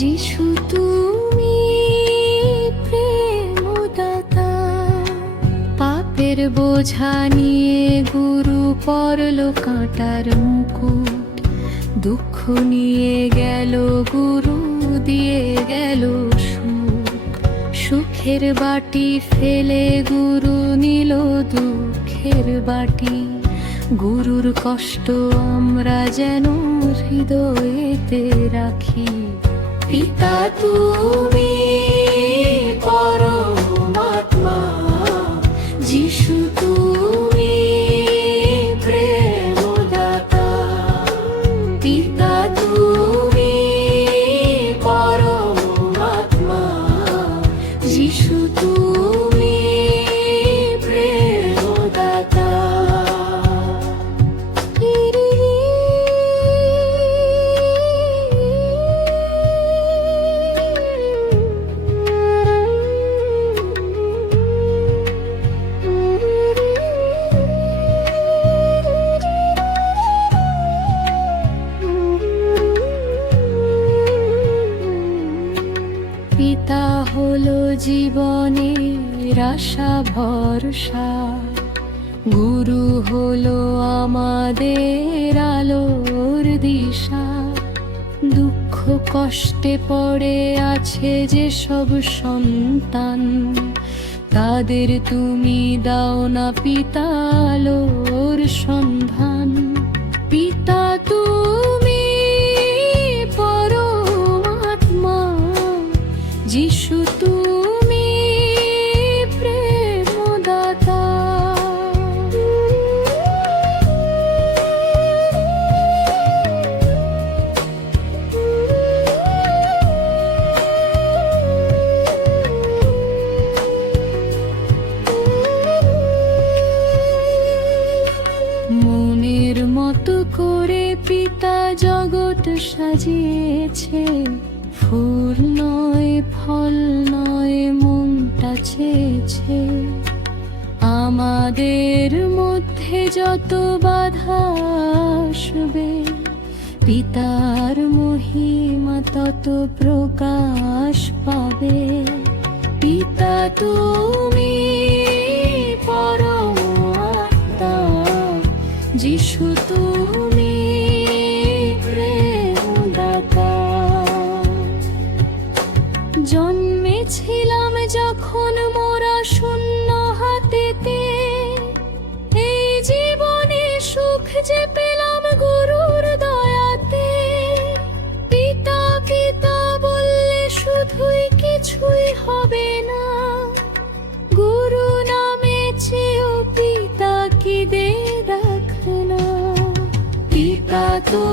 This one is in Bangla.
যিশু তুমি প্রেমদাতা, পাপের বোঝা নিয়ে গুরু পরলো কাঁটার মুকুট। দুঃখ নিয়ে গেল গুরু, দিয়ে গেল সুখ। সুখের বাটি ফেলে গুরু নিল দুঃখের বাটি। গুরুর কষ্ট আমরা যেন হৃদয়েতে রাখি। পিতা তুমি পরমাত্মা, যিশু তুমি প্রেমদাতা। পিতা তুমি পরমাত্মা, যিশু তুমি প্রেমদাতা। পিতা হলো জীবনের আশা ভরসা, গুরু হলো আমাদের আলোর দিশা। দুঃখ কষ্টে পড়ে আছে যে সব সন্তান, তাদের তুমি দাও না পিতা আলোর সন্ধান। পিতা তুমি পরমাত্মা, যিশু তুমি প্রেমদাতা। মনের মতো করে পিতা জগৎ সাজিয়েছে। ফুল নয় ফল নয় মনটা চেয়েছে। আমাদের মধ্যে যত বাধা আসবে, পিতার মহিমা তত প্রকাশ পাবে। পিতা তুমি পরমাত্মা, যিশু তুমি প্রেমদাতা। জন্মেছিলাম যখন মোরা শূন্য হাতেতে, এই জীবনে সুখ যে পেলাম গুরুর দয়াতে। পিতা পিতা বললে শুধুই কিছুই হবে না, গুরু নামে চেয়েও পিতা কি দে রাখনা। পিতা তো